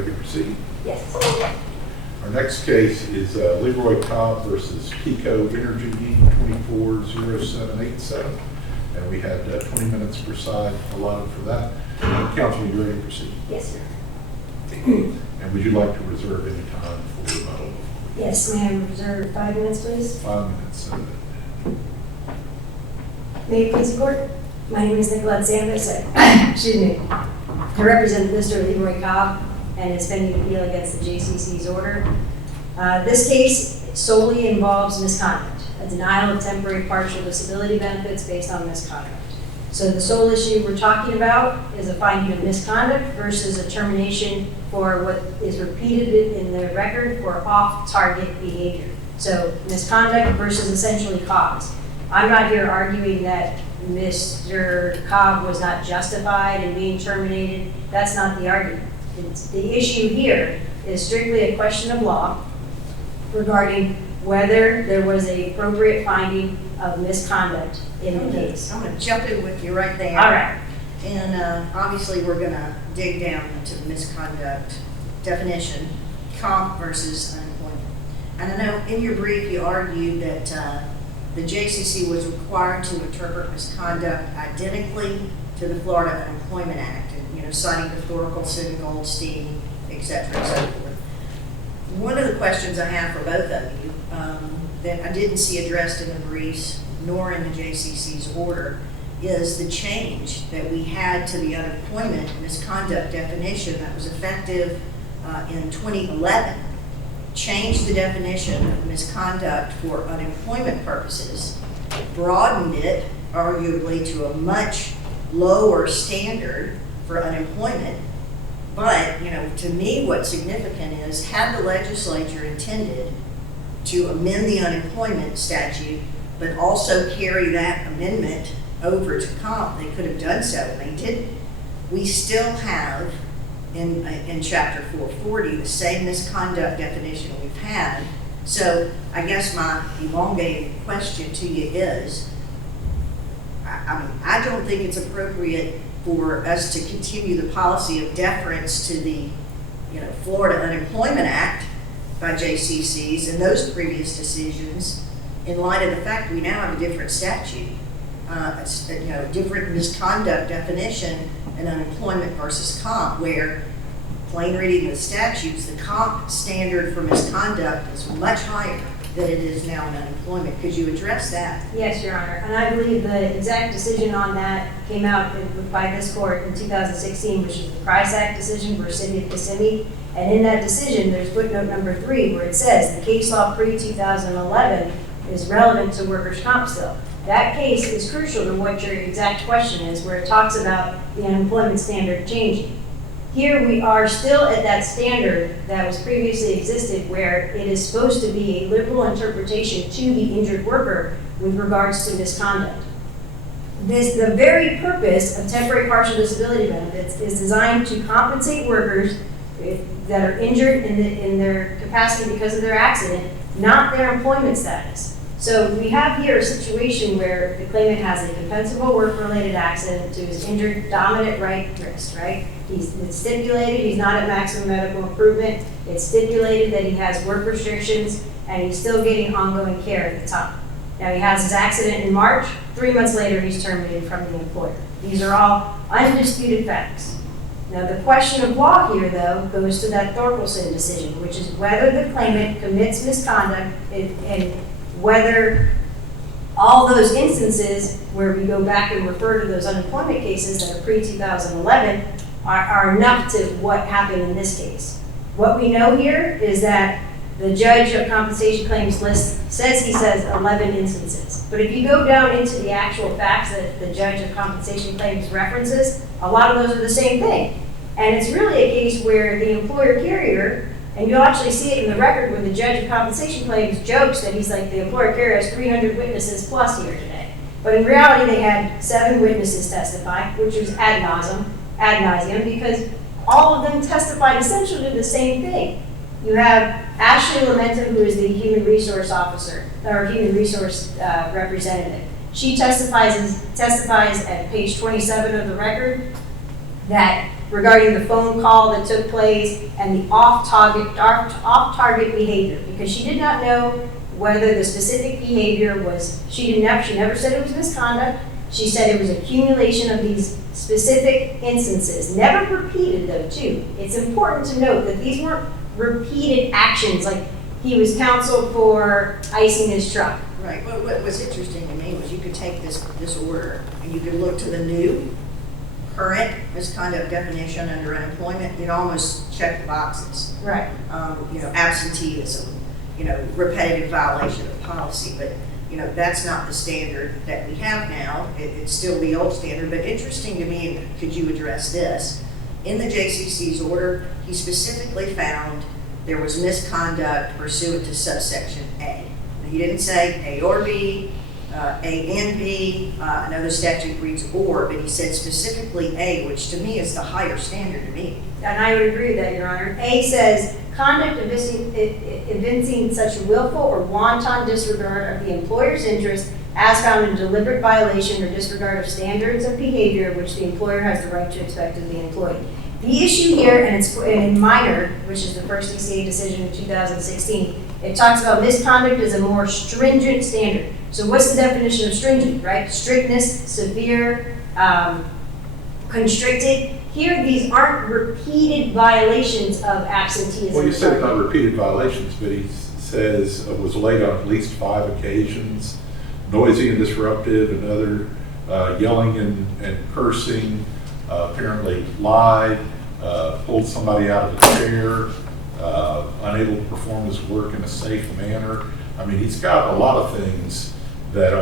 ready to proceed? Yes. Our next case is Leroy Cobb versus Pico Energy, 240787. And we had 20 minutes per side allotted for that. Councilman, you ready to proceed? Yes, sir. And would you like to reserve any time for rebuttal? Yes, may I reserve 5 minutes, please? 5 minutes. May it please the court? My name is Nicolette Sanders. Excuse me. I represent Mr. Leroy Cobb and his pending appeal against the JCC's order. This case solely involves misconduct, a denial of temporary partial disability benefits based on misconduct. So the sole issue we're talking about is a finding of misconduct versus a termination for what is repeated in the record for off-target behavior. So misconduct versus essentially cause. I'm not here arguing that Mr. Cobb was not justified in being terminated. That's not the argument. The issue here is strictly a question of law regarding whether there was an appropriate finding of misconduct in the case. I'm going to jump in with you right there. All right. And obviously, we're going to dig down into the misconduct definition, comp versus unemployment. And I know in your brief you argued that the JCC was required to interpret misconduct identically to the Florida Unemployment Act, and citing the Thorkelson, Goldstein, et cetera, and so forth. One of the questions I have for both of you that I didn't see addressed in the briefs nor in the JCC's order is the change that we had to the unemployment misconduct definition that was effective in 2011. Changed the definition of misconduct for unemployment purposes, broadened it arguably to a much lower standard for unemployment. But, to me, what's significant is, had the legislature intended to amend the unemployment statute, but also carry that amendment over to comp, they could have done so, and they didn't. We still have, in Chapter 440, the same misconduct definition we've had. So I guess my elongated question to you is, I don't think it's appropriate for us to continue the policy of deference to the Florida Unemployment Act by JCCs and those previous decisions in light of the fact we now have a different statute, different misconduct definition in unemployment versus comp, where plain reading the statutes, the comp standard for misconduct is much higher than it is now in unemployment. Could you address that? Yes, Your Honor. And I believe the exact decision on that came out by this court in 2016, which is the Price Act decision for City of Kissimmee. And in that decision, there's footnote number 3, where it says the case law pre-2011 is relevant to workers' comp still. That case is crucial to what your exact question is, where it talks about the unemployment standard changing. Here we are still at that standard that was previously existed, where it is supposed to be a liberal interpretation to the injured worker with regards to misconduct. The very purpose of temporary partial disability benefits is designed to compensate workers that are injured in their capacity because of their accident, not their employment status. So we have here a situation where the claimant has a compensable work-related accident to his injured dominant right wrist, right? It's stipulated he's not at maximum medical improvement. It's stipulated that he has work restrictions, and he's still getting ongoing care at the time. Now, he has his accident in March. 3 months later, he's terminated from the employer. These are all undisputed facts. Now, the question of law here, though, goes to that Thorkelson decision, which is whether the claimant commits misconduct and whether all those instances where we go back and refer to those unemployment cases that are pre-2011 are enough to what happened in this case. What we know here is that the judge of compensation claims list says 11 instances. But if you go down into the actual facts that the judge of compensation claims references, a lot of those are the same thing. And it's really a case where the employer carrier, and you'll actually see it in the record where the judge of compensation claims jokes that he's like, the employer carrier has 300 witnesses plus here today. But in reality, they had 7 witnesses testify, which was ad nauseum, because all of them testified essentially to the same thing. You have Ashley Lamentum, who is the human resource officer, or human resource representative. She testifies at page 27 of the record that regarding the phone call that took place and the off-target behavior, because she did not know whether the specific behavior was, she never said it was misconduct. She said it was accumulation of these specific instances, never repeated though too. It's important to note that these weren't repeated actions, like he was counseled for icing his truck. Right, but what was interesting to me was you could take this order and you could look to the new current misconduct definition under unemployment, you'd almost check the boxes. Right. Absenteeism, repetitive violation of policy, but that's not the standard that we have now. It's still the old standard, but interesting to me, and could you address this? In the JCC's order, he specifically found there was misconduct pursuant to subsection A. He didn't say A or B, A and B. I know the statute reads or, but he said specifically A, which to me is the higher standard to me. And I would agree with that, Your Honor. A says conduct evincing such willful or wanton disregard of the employer's interest as found in deliberate violation or disregard of standards of behavior which the employer has the right to expect of the employee. The issue here, and it's in Minor, which is the first DCA decision in 2016, it talks about misconduct as a more stringent standard. So what's the definition of stringent, right? Strictness, severe, constricted. Here, these aren't repeated violations of absenteeism. Well, you said not repeated violations, but he says it was late on at least 5 occasions, noisy and disruptive, another yelling and cursing, apparently lied, pulled somebody out of the chair, unable to perform his work in a safe manner. I mean, he's got a lot of things that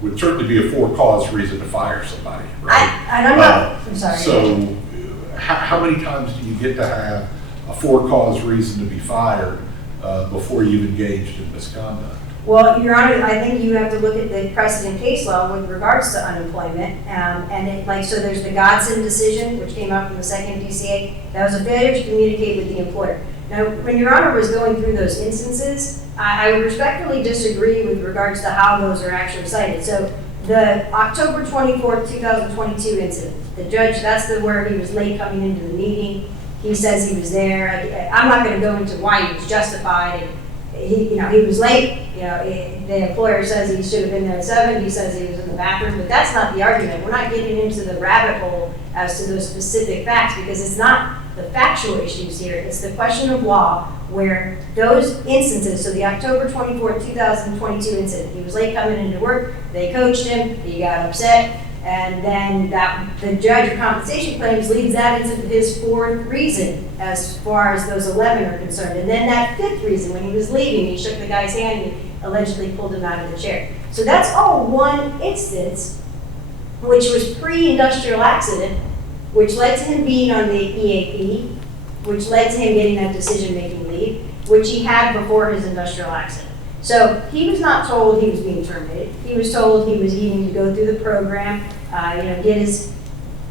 would certainly be a for-cause reason to fire somebody, right? I'm sorry. So how many times do you get to have a for-cause reason to be fired before you've engaged in misconduct? Well, Your Honor, I think you have to look at the precedent case law with regards to unemployment. So there's the Godson decision, which came out from the second DCA. That was a failure to communicate with the employer. Now, when Your Honor was going through those instances, I would respectfully disagree with regards to how those are actually cited. So the October 24th, 2022 incident, the judge, that's where he was late coming into the meeting. He says he was there. I'm not going to go into why he was justified. He was late. The employer says he should have been there at 7. He says he was in the bathroom, but that's not the argument. We're not getting into the rabbit hole as to those specific facts because it's not the factual issues here. It's the question of law where those instances, so the October 24th, 2022 incident, he was late coming into work. They coached him. He got upset. And then the judge of compensation claims leads that into his 4th reason as far as those 11 are concerned. And then that 5th reason, when he was leaving, he shook the guy's hand and allegedly pulled him out of the chair. So that's all one instance, which was pre-industrial accident, which led to him being on the EAP, which led to him getting that decision-making leave, which he had before his industrial accident. So he was not told he was being terminated. He was told he was needing to go through the program,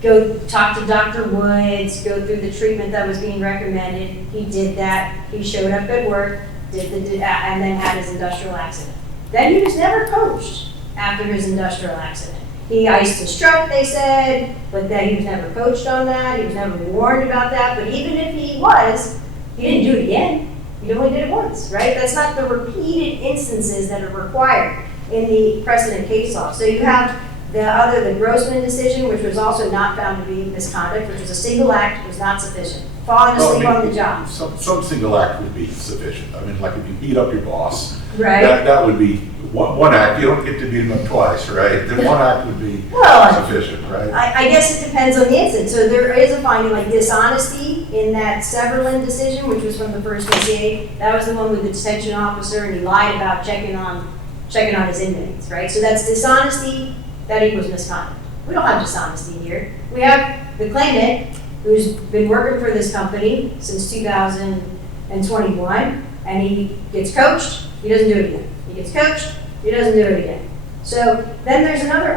go talk to Dr. Woods, go through the treatment that was being recommended. He did that. He showed up at work, and then had his industrial accident. Then he was never coached after his industrial accident. He iced his truck, they said, but then he was never coached on that. He was never warned about that. But even if he was, he didn't do it again. He only did it once, right? That's not the repeated instances that are required in the precedent case law. So you have the Grossman decision, which was also not found to be misconduct, which was a single act, was not sufficient. Falling asleep on the job. Some single act would be sufficient. I mean, like if you beat up your boss, right? That would be one act. You don't get to beat him up twice, right? Then one act would be sufficient, right? I guess it depends on the incident. So there is a finding like dishonesty in that Severland decision, which was from the first DCA. That was the one with the detention officer, and he lied about checking on his inmates, right? So that's dishonesty. That equals misconduct. We don't have dishonesty here. We have the claimant who's been working for this company since 2021, and he gets coached, he doesn't do it again. He gets coached, he doesn't do it again. So then there's another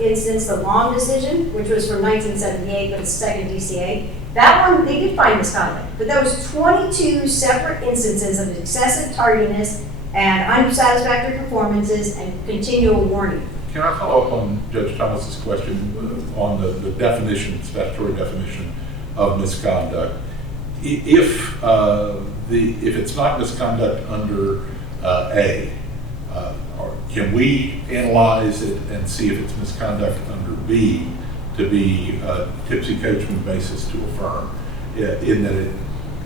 instance, the Long decision, which was from 1978, but it's second DCA. That one, they did find misconduct, but that was 22 separate instances of excessive tardiness and unsatisfactory performances and continual warning. Can I follow up on Judge Thomas's question on the definition, statutory definition of misconduct? If it's not misconduct under A, or can we analyze it and see if it's misconduct under B to be a tipsy coachman basis to affirm? In that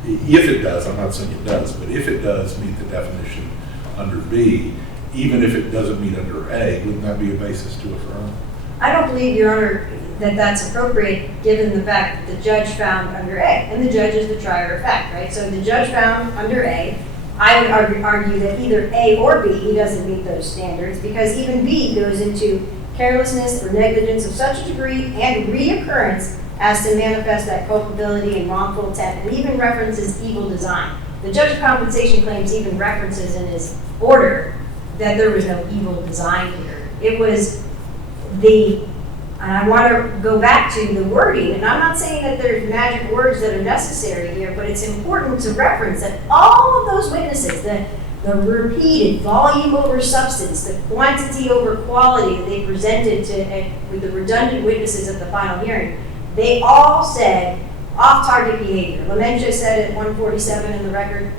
if it does, I'm not saying it does, but if it does meet the definition under B, even if it doesn't meet under A, wouldn't that be a basis to affirm? I don't believe, Your Honor, that that's appropriate, given the fact that the judge found under A, and the judge is the trier of fact, right? So the judge found under A. I would argue that either A or B, he doesn't meet those standards, because even B goes into carelessness or negligence of such a degree and reoccurrence as to manifest that culpability and wrongful intent, and even references evil design. The judge of compensation claims even references in his order that there was no evil design here. It was and I want to go back to the wording, and I'm not saying that there's magic words that are necessary here, but it's important to reference that all of those witnesses, the repeated volume over substance, the quantity over quality that they presented with the redundant witnesses at the final hearing, they all said off-target behavior. LaMentia said at 147 in the record,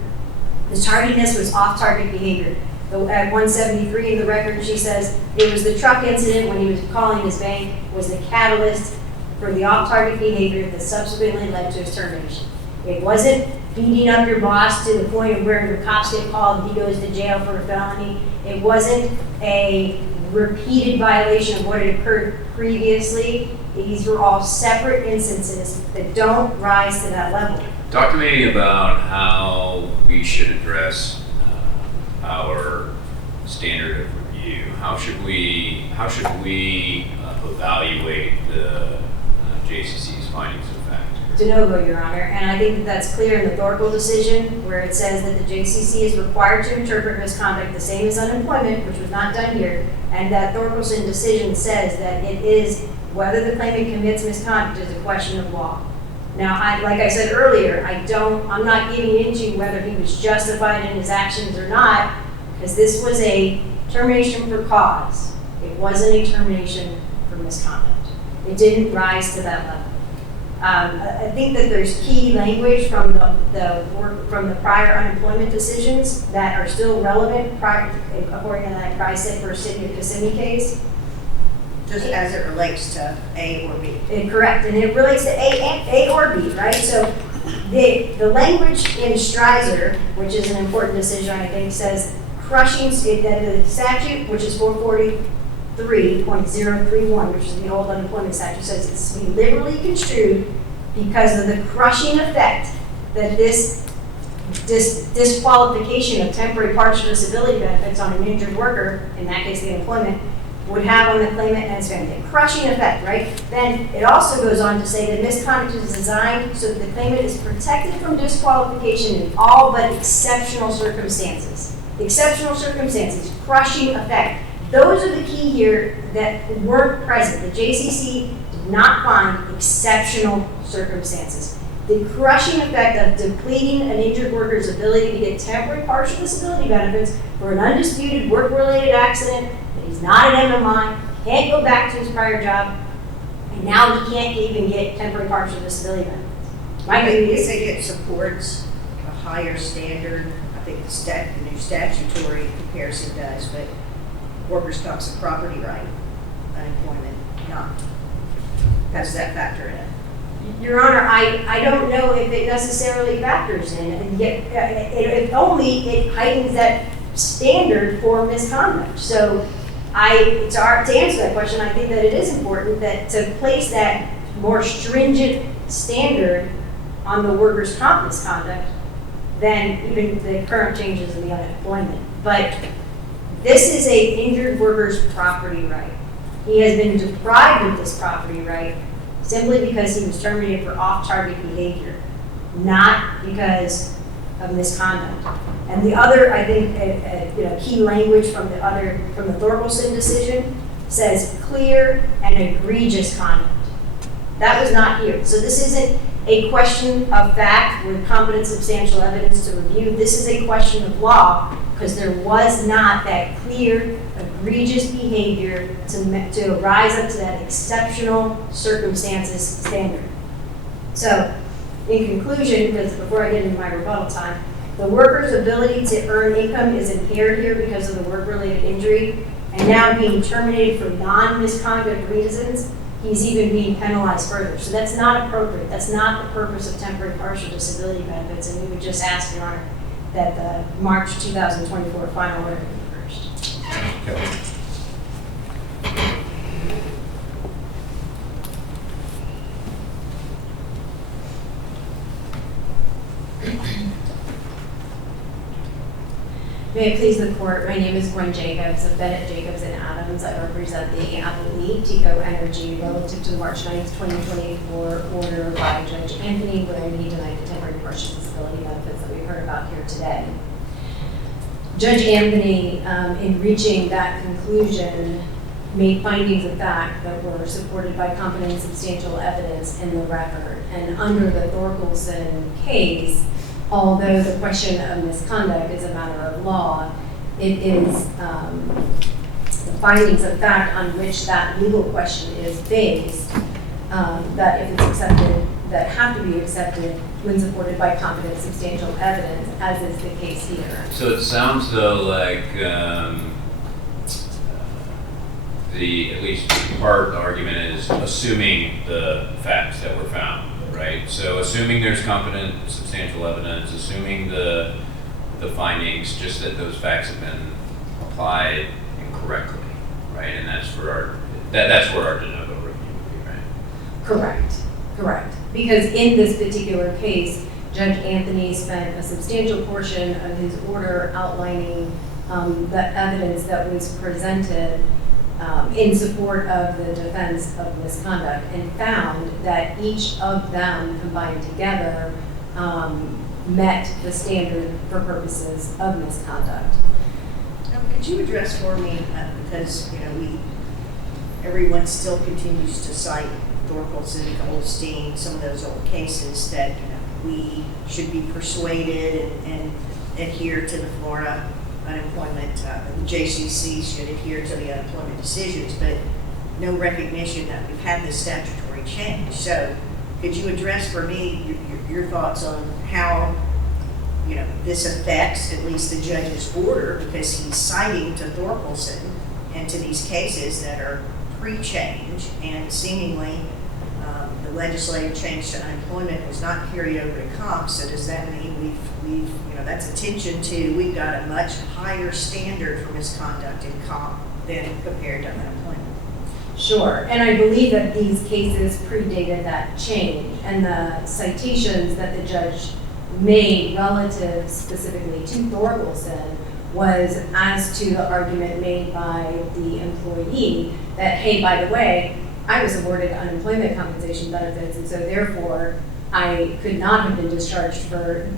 the tardiness was off-target behavior. At 173 in the record, she says it was the truck incident when he was calling his bank was the catalyst for the off-target behavior that subsequently led to his termination. It wasn't beating up your boss to the point of where the cops get called and he goes to jail for a felony. It wasn't a repeated violation of what had occurred previously. These were all separate instances that don't rise to that level. Talk to me about how we should address our standard of review. How should we evaluate the JCC's findings of fact? De novo, Your Honor, and I think that that's clear in the Thorkel decision, where it says that the JCC is required to interpret misconduct the same as unemployment, which was not done here, and that Thorkelson decision says that it is whether the claimant commits misconduct is a question of law. Now, like I said earlier, I'm not getting into whether he was justified in his actions or not, because this was a termination for cause. It wasn't a termination for misconduct. It didn't rise to that level. I think that there's key language from the prior unemployment decisions that are still relevant, according to that Chrysler versus City of Kissimmee case. Just as it relates to A or B. Correct, and it relates to A or B, right? So the language in Streiser, which is an important decision, I think, says crushing, that the statute, which is 443.031, which is the old unemployment statute, says it's to be liberally construed because of the crushing effect that this disqualification of temporary partial disability benefits on an injured worker, in that case the employment, would have on the claimant and his family. A crushing effect, right? Then it also goes on to say that misconduct is designed so that the claimant is protected from disqualification in all but exceptional circumstances. Exceptional circumstances, crushing effect. Those are the key here that weren't present. The JCC did not find exceptional circumstances. The crushing effect of depleting an injured worker's ability to get temporary partial disability benefits for an undisputed work-related accident. He's not an MMI, can't go back to his prior job, and now he can't even get temporary partial disability benefits. I think it supports a higher standard. I think the new statutory comparison does, but workers' comp's a property right, unemployment not. How does that factor in? Your Honor, I don't know if it necessarily factors in, and yet if only it heightens that standard for misconduct. So to answer that question, I think that it is important that to place that more stringent standard on the workers' comp misconduct than even the current changes in the unemployment. But this is an injured worker's property right. He has been deprived of this property right simply because he was terminated for off-target behavior, not because of misconduct. And the other, I think, key language from the Thorkelson decision says clear and egregious conduct. That was not here. So this isn't a question of fact with competent substantial evidence to review. This is a question of law because there was not that clear, egregious behavior to rise up to that exceptional circumstances standard. So, in conclusion, because before I get into my rebuttal time, the worker's ability to earn income is impaired here because of the work-related injury, and now being terminated for non-misconduct reasons, he's even being penalized further. So that's not appropriate. That's not the purpose of temporary partial disability benefits, and we would just ask, Your Honor, that the March 2024 final order be reversed. Kelly. May it please the court, my name is Gwen Jacobs of Bennett Jacobs and Adams. I represent the appellee, Tico Energy, relative to the March 9th, 2024 order by Judge Anthony, wherein he denied the temporary partial disability benefits that we heard about here today. Judge Anthony, in reaching that conclusion, made findings of fact that were supported by competent and substantial evidence in the record. And under the Thorkelson case, although the question of misconduct is a matter of law, it is the findings of fact on which that legal question is based that if it's accepted, that have to be accepted when supported by competent substantial evidence, as is the case here. So it sounds though like at least part of the argument is assuming the facts that were found, right? So assuming there's competent substantial evidence, assuming the findings, just that those facts have been applied incorrectly, right? And that's for that's where our de novo review would be, right? Correct. Because in this particular case, Judge Anthony spent a substantial portion of his order outlining the evidence that was presented in support of the defense of misconduct, and found that each of them combined together met the standard for purposes of misconduct. Could you address for me, because, everyone still continues to cite Thorkelson, Goldstein, some of those old cases that we should be persuaded and adhere to the Florida unemployment, the JCC should adhere to the unemployment decisions, but no recognition that we've had this statutory change. So could you address for me your thoughts on how, this affects at least the judge's order, because he's citing to Thorkelson and to these cases that are pre-change, and seemingly the legislative change to unemployment was not carried over to comp. So does that mean we've that's attention to, we've got a much higher standard for misconduct in comp than compared to unemployment? Sure, and I believe that these cases predated that change, and the citations that the judge made relative specifically to Thorkelson was as to the argument made by the employee that, hey, by the way, I was awarded unemployment compensation benefits, and so therefore I could not have been discharged for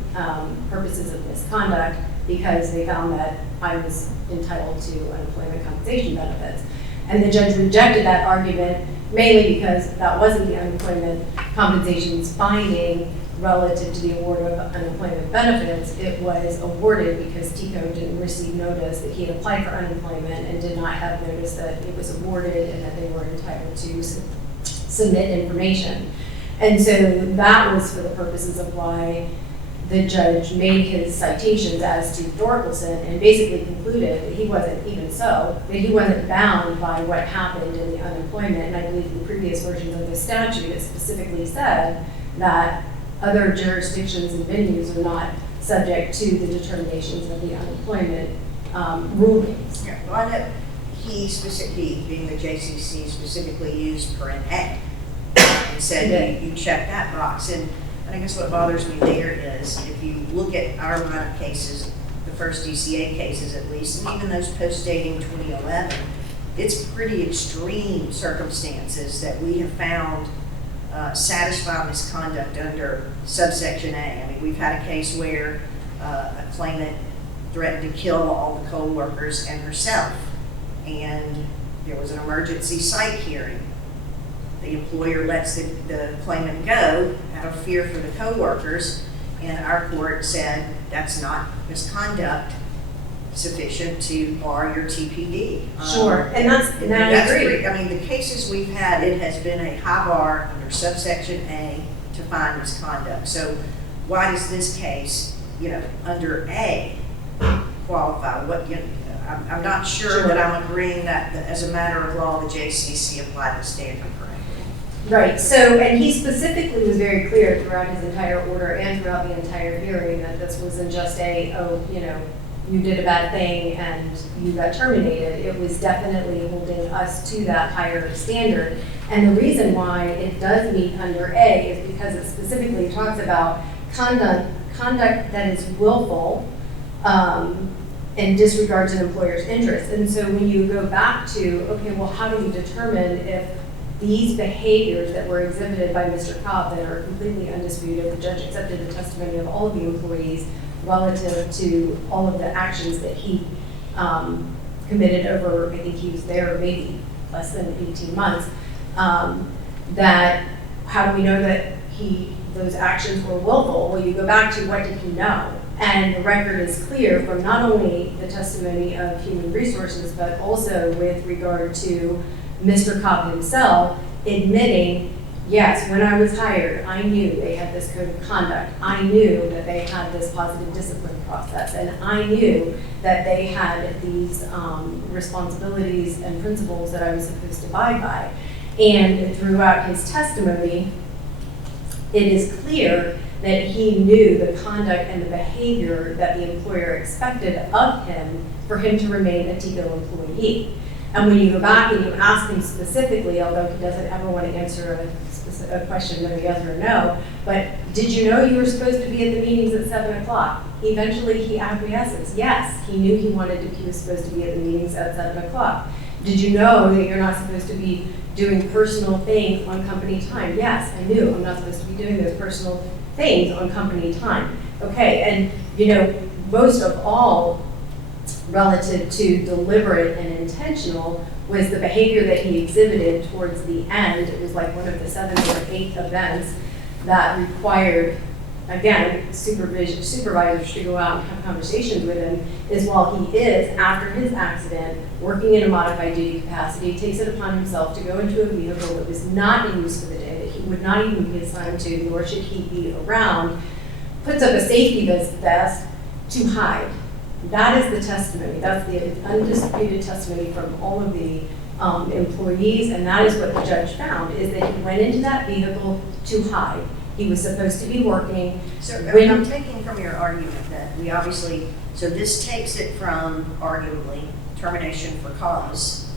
purposes of misconduct because they found that I was entitled to unemployment compensation benefits. And the judge rejected that argument mainly because that wasn't the unemployment compensation's finding relative to the award of unemployment benefits. It was awarded because TICO didn't receive notice that he had applied for unemployment and did not have notice that it was awarded and that they were entitled to submit information. And so that was for the purposes of why the judge made his citations as to Thorkelson and basically concluded that he wasn't bound by what happened in the unemployment. And I believe in the previous versions of the statute, it specifically said that other jurisdictions and venues are not subject to the determinations of the unemployment rulings. Yeah, well, I know he, being the JCC, specifically used parent A and said you check that box. And I guess what bothers me there is if you look at our line of cases, the first DCA cases at least, and even those post-dating 2011, it's pretty extreme circumstances that we have found satisfy misconduct under subsection A. I mean, we've had a case where a claimant threatened to kill all the co-workers and herself, and there was an emergency site hearing. The employer lets the claimant go out of fear for the co-workers, and our court said that's not misconduct sufficient to bar your TPD. Sure, and I agree. Great. I mean, the cases we've had, it has been a high bar under subsection A to find misconduct. So why does this case, under A qualify? I'm not sure that I'm agreeing that as a matter of law, the JCC applied the standard correctly. Right, so, and he specifically was very clear throughout his entire order and throughout the entire hearing that this wasn't just you did a bad thing and you got terminated. It was definitely holding us to that higher standard. And the reason why it does meet under A is because it specifically talks about conduct that is willful and disregards an employer's interest. And so when you go back to, okay, well, how do we determine if these behaviors that were exhibited by Mr. Cobb that are completely undisputed, the judge accepted the testimony of all of the employees relative to all of the actions that he committed over, I think he was there maybe less than 18 months, that how do we know that those actions were willful? Well, you go back to what did he know? And the record is clear from not only the testimony of Human Resources, but also with regard to Mr. Cobb himself admitting, yes, when I was hired, I knew they had this code of conduct. I knew that they had this positive discipline process. And I knew that they had these responsibilities and principles that I was supposed to abide by. And throughout his testimony, it is clear that he knew the conduct and the behavior that the employer expected of him for him to remain a TICO employee. And when you go back and you ask him specifically, although he doesn't ever want to answer a question of yes or no, but did you know you were supposed to be at the meetings at 7 o'clock? Eventually he acquiesces. Yes, he knew he was supposed to be at the meetings at 7 o'clock. Did you know that you're not supposed to be doing personal things on company time? Yes, I knew I'm not supposed to be doing those personal things on company time. Okay, and most of all, relative to deliberate and intentional was the behavior that he exhibited towards the end. It was like one of the 7th or 8th events that required, again, supervisors to go out and have conversations with him, is while he is, after his accident, working in a modified duty capacity, takes it upon himself to go into a vehicle that was not in use for the day, that he would not even be assigned to, nor should he be around, puts up a safety vest to hide. That is the testimony. That's the undisputed testimony from all of the employees, and that is what the judge found, is that he went into that vehicle to hide. He was supposed to be working. So I'm taking from your argument that we obviously, so this takes it from arguably termination for cause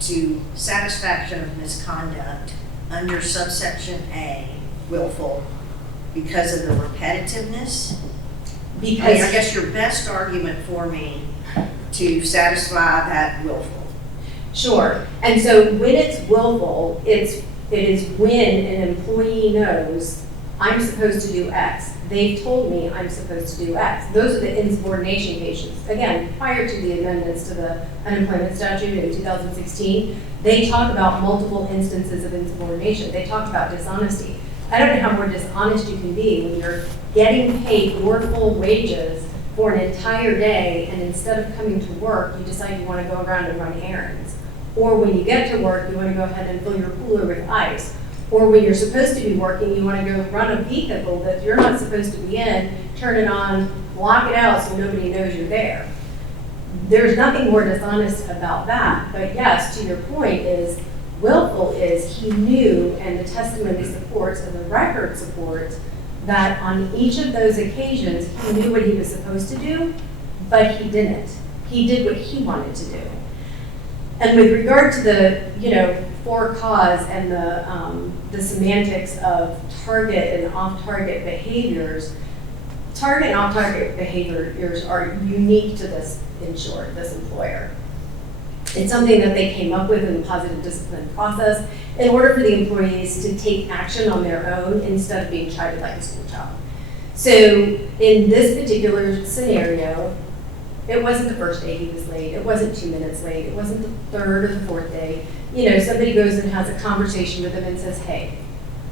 to satisfaction of misconduct under subsection A, willful, because of the repetitiveness. Because I guess your best argument for me to satisfy that willful. Sure. And so when it's willful, it is when an employee knows I'm supposed to do X. They've told me I'm supposed to do X. Those are the insubordination cases. Again, prior to the amendments to the unemployment statute in 2016, they talk about multiple instances of insubordination. They talk about dishonesty. I don't know how more dishonest you can be when you're getting paid your full wages for an entire day, and instead of coming to work, you decide you want to go around and run errands. Or when you get to work, you want to go ahead and fill your cooler with ice. Or when you're supposed to be working, you want to go run a vehicle that you're not supposed to be in, turn it on, lock it out so nobody knows you're there. There's nothing more dishonest about that. But yes, to your point is, willful is he knew, and the testimony supports and the record supports, that on each of those occasions, he knew what he was supposed to do, but he didn't. He did what he wanted to do. And with regard to the, for cause and the semantics of target and off-target behaviors, target and off-target behaviors are unique to this insured, this employer. It's something that they came up with in the positive discipline process in order for the employees to take action on their own instead of being treated like a school child. So in this particular scenario, it wasn't the first day he was late. It wasn't 2 minutes late. It wasn't the 3rd or the 4th day. Somebody goes and has a conversation with him and says, hey,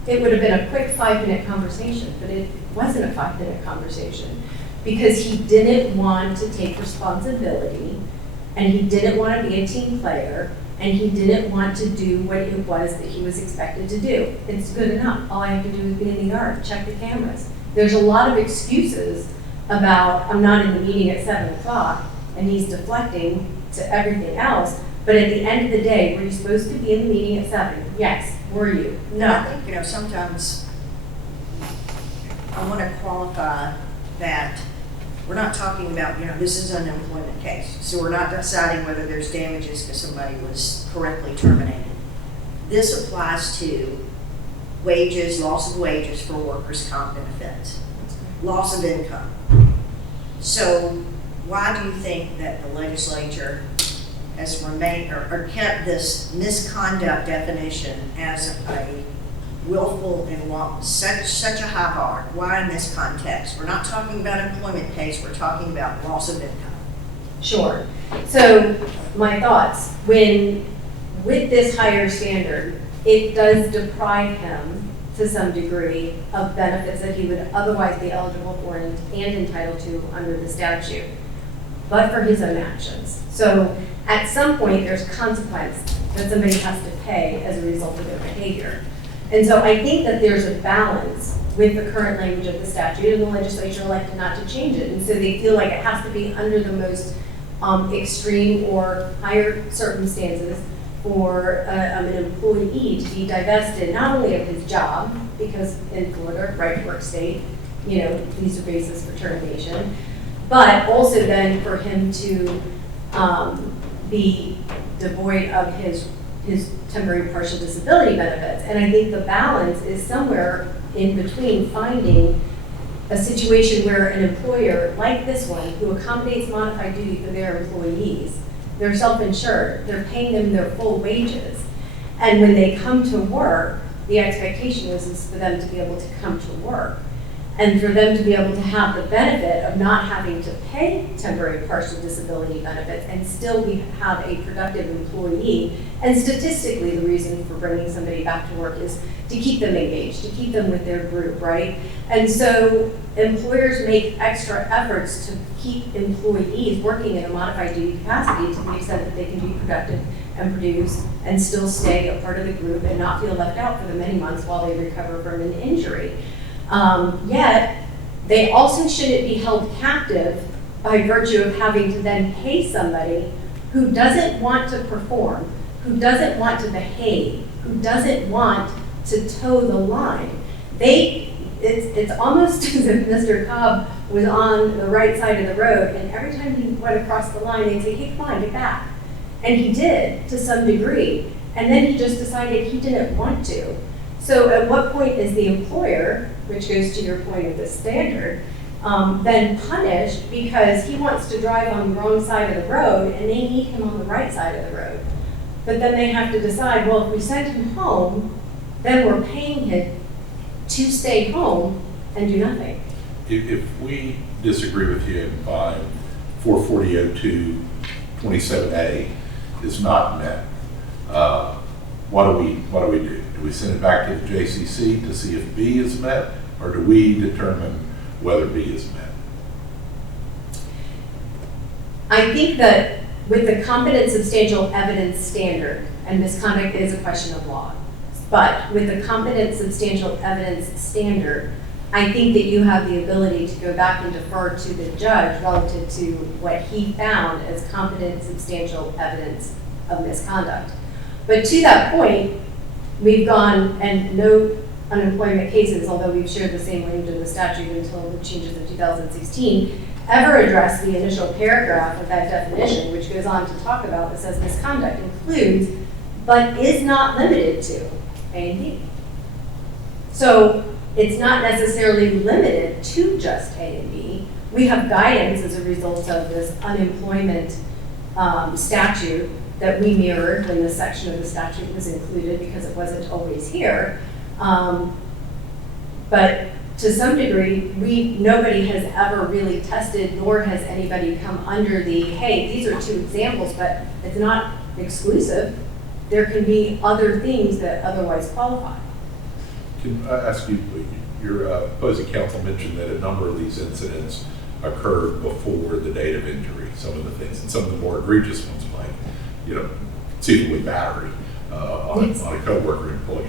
it would have been a quick 5-minute conversation, but it wasn't a 5-minute conversation. because he didn't want to take responsibility, and he didn't want to be a team player, and he didn't want to do what it was that he was expected to do. It's good enough. All I have to do is be in the yard, check the cameras. There's a lot of excuses about, I'm not in the meeting at 7 o'clock, and he's deflecting to everything else. But at the end of the day, were you supposed to be in the meeting at 7? Yes. Were you? No, I think, sometimes I want to qualify that we're not talking about, this is an employment case. So we're not deciding whether there's damages because somebody was correctly terminated. This applies to wages, loss of wages for workers' comp benefits, loss of income. So why do you think that the legislature has remained or kept this misconduct definition as a willful and such a high bar? Why in this context? We're not talking about employment case, we're talking about loss of income. Sure. So my thoughts, with this higher standard, it does deprive him to some degree of benefits that he would otherwise be eligible for and entitled to under the statute, but for his own actions. So at some point, there's consequence that somebody has to pay as a result of their behavior. And so I think that there's a balance with the current language of the statute, and the legislature elected not to change it. And so they feel like it has to be under the most extreme or higher circumstances for an employee to be divested not only of his job, because in Florida, right to work state, these are basis for termination, but also then for him to be devoid of his temporary partial disability benefits. And I think the balance is somewhere in between finding a situation where an employer like this one, who accommodates modified duty for their employees, they're self-insured, they're paying them their full wages. And when they come to work, the expectation is for them to be able to come to work and for them to be able to have the benefit of not having to pay temporary partial disability benefits and still have a productive employee. And statistically, the reason for bringing somebody back to work is to keep them engaged, to keep them with their group, right? And so employers make extra efforts to keep employees working in a modified duty capacity to the extent that they can be productive and produce and still stay a part of the group and not feel left out for the many months while they recover from an injury. Yet, they also shouldn't be held captive by virtue of having to then pay somebody who doesn't want to perform, who doesn't want to behave, who doesn't want to toe the line. It's almost as if Mr. Cobb was on the right side of the road, and every time he went across the line, they'd say, hey, come on, get back. And he did, to some degree, and then he just decided he didn't want to. So at what point is the employer, which goes to your point of the standard, then punished because he wants to drive on the wrong side of the road and they need him on the right side of the road? But then they have to decide, well, if we send him home, then we're paying him to stay home and do nothing. If we disagree with you and find 440.02 27A is not met, what do we do? Do we send it back to the JCC to see if B is met, or do we determine whether B is met? I think that with the competent substantial evidence standard, and misconduct is a question of law, but with the competent substantial evidence standard, I think that you have the ability to go back and defer to the judge relative to what he found as competent substantial evidence of misconduct. But to that point, we've gone and no unemployment cases, although we've shared the same language in the statute until the changes in 2016, ever address the initial paragraph of that definition, which goes on to talk about this as misconduct includes, but is not limited to, A and B. So it's not necessarily limited to just A and B. We have guidance as a result of this unemployment statute that we mirrored when this section of the statute was included because it wasn't always here. But to some degree, nobody has ever really tested, nor has anybody come under the, hey, these are two examples, but it's not exclusive. There can be other things that otherwise qualify. Can I ask you, your opposing counsel mentioned that a number of these incidents occurred before the date of injury. Some of the things, and some of the more egregious ones, like, conceivably battery on a coworker employee.